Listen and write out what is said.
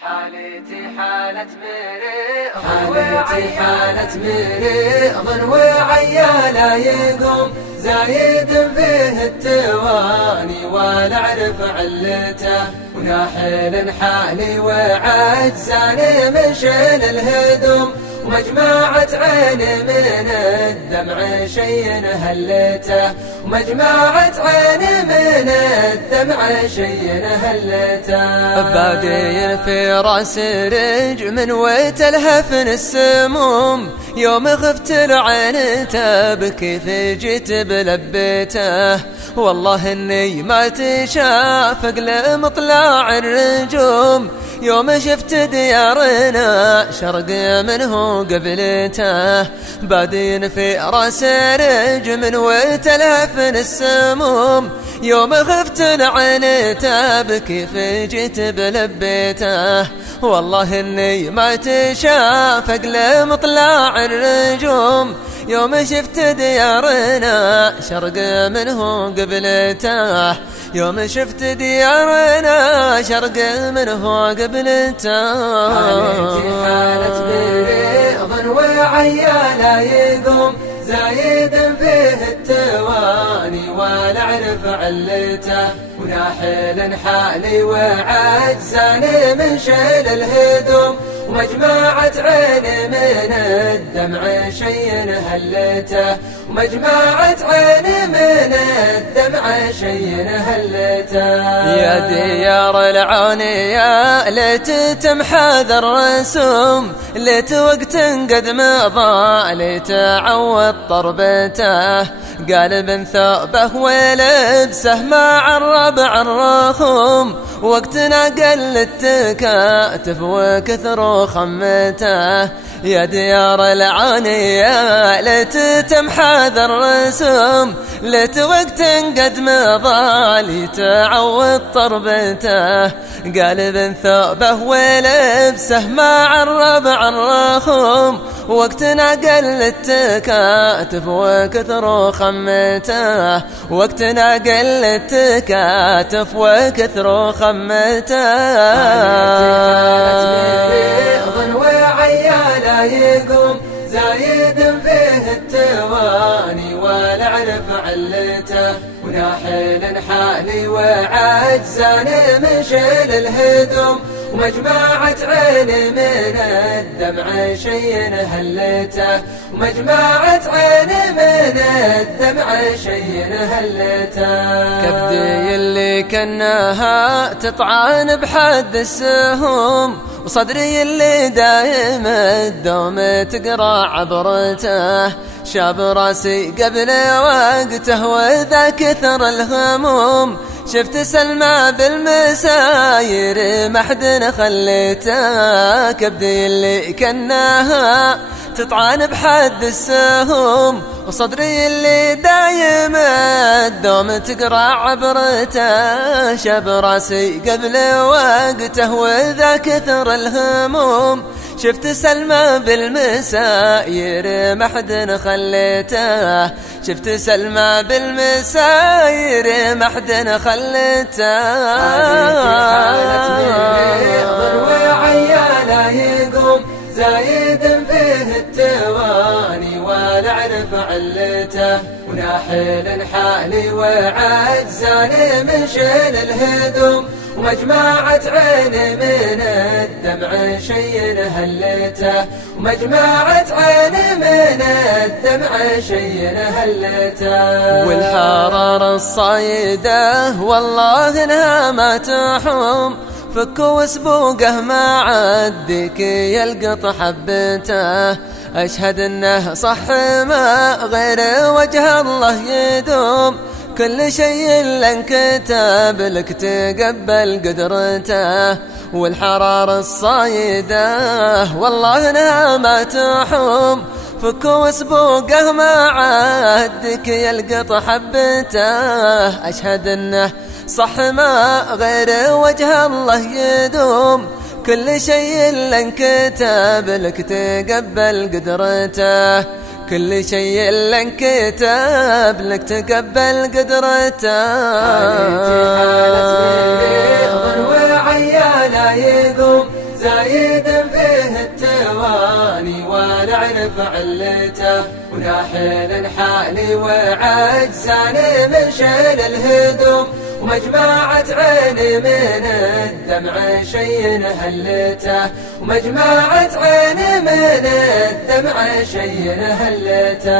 حالتي حالة مريض وعيا لا يقوم زايد فيه التواني ولا اعرف علته وناحل حالي وعجزاني من شيل الهدوم ومجمعة عيني من الدمع شي هلته ومجمعة عيني من الدمع شي هلته بادين في راس رجم وتلهفن السموم يوم خفت العين تبكي في جيت بلبيته والله اني ما تشافق لمطلع الرجوم يوم شفت ديارنا شرق منه قبلته بادين في راس رجم وتلهفن السموم يوم خفت العين تبكي في جيت بلبيته والله اني ما تشافق لمطلع الرجوم يوم شفت ديارنا شرق منه قبلته يوم شفت ديارنا شرق منه قبلته حالة مريض وعيا لا يقوم زايد فيه التواني ولا اعرف علته وناحل حالي وعجزاني من شيل الهدوم ومجمعة عيني من الدمع شي هلته ومجمعة عيني من الدمع شي هلته يا ديار العونية ليت تمحى ذا الرسوم ليت وقت قد مضى ليت عوض طربته قالب ثوبه ولبسه مع الربع الرخوم وقتنا قل التكاتف وكثر خمته يا ديار العانية ليت تمحى ذا الرسوم ليت وقت قد مضى ليتعوض طربته قالب ثوبه ولبسه مع الربع الرخوم وقتنا قل التكاتف وكثر خمته وقتنا قل التكاتف وكثر خمته لا يقوم زايد فيه التواني ولا اعرف علته وناحل حالي وعجزاني من شيل الهدوم ومجمعة عيني من الدمع شي هلته ومجمعة عيني من الدمع شي هلته كبدي اللي كناها تطعن بحد السهوم وصدري اللي دايم الدوم تقرا عبرته شاب راسي قبل وقته وذا كثر الهموم شفت سلمى بالمساير ما حد خليته كبدي اللي كناها تطعن بحد السهوم وصدري اللي دايم الدوم تقرا عبرته شاب راسي قبل وقته وذا كثر الهموم شفت سلمى بالمساير ما حد خليته شفت سلمى بالمساير ما حد خليته وعيا لا يقوم زايد فيه التواني ولا اعرف علته وناحل حالي وعجزاني من شيل الهدوم ومجمعة عيني من الدمع شي هلته ومجمعة عيني من الدمع شي هلته والحرارة الصايدة والله انها ما تحوم فك وسبوقه ما عدك يلقط حبته أشهد أنه صح ما غير وجه الله يدوم كل شيء لانكتب لك تقبل قدرته والحرارة الصايدة والله انها ما تحوم فك وسبوقه ما عدك يلقط حبته أشهد أنه صح ما غير وجه الله يدوم كل شيء لانكتب لك تقبل قدرته كل شيء لانكتب لك تقبل قدرته حالة مريض وعيا لا يقوم زايد فيه التواني والعنف علته، وناحل حالي وعجزاني من شيل الهدوم، ومجمعة عيني من الدمع شي هلته، ومجمعة عيني من الدمع شي هلته.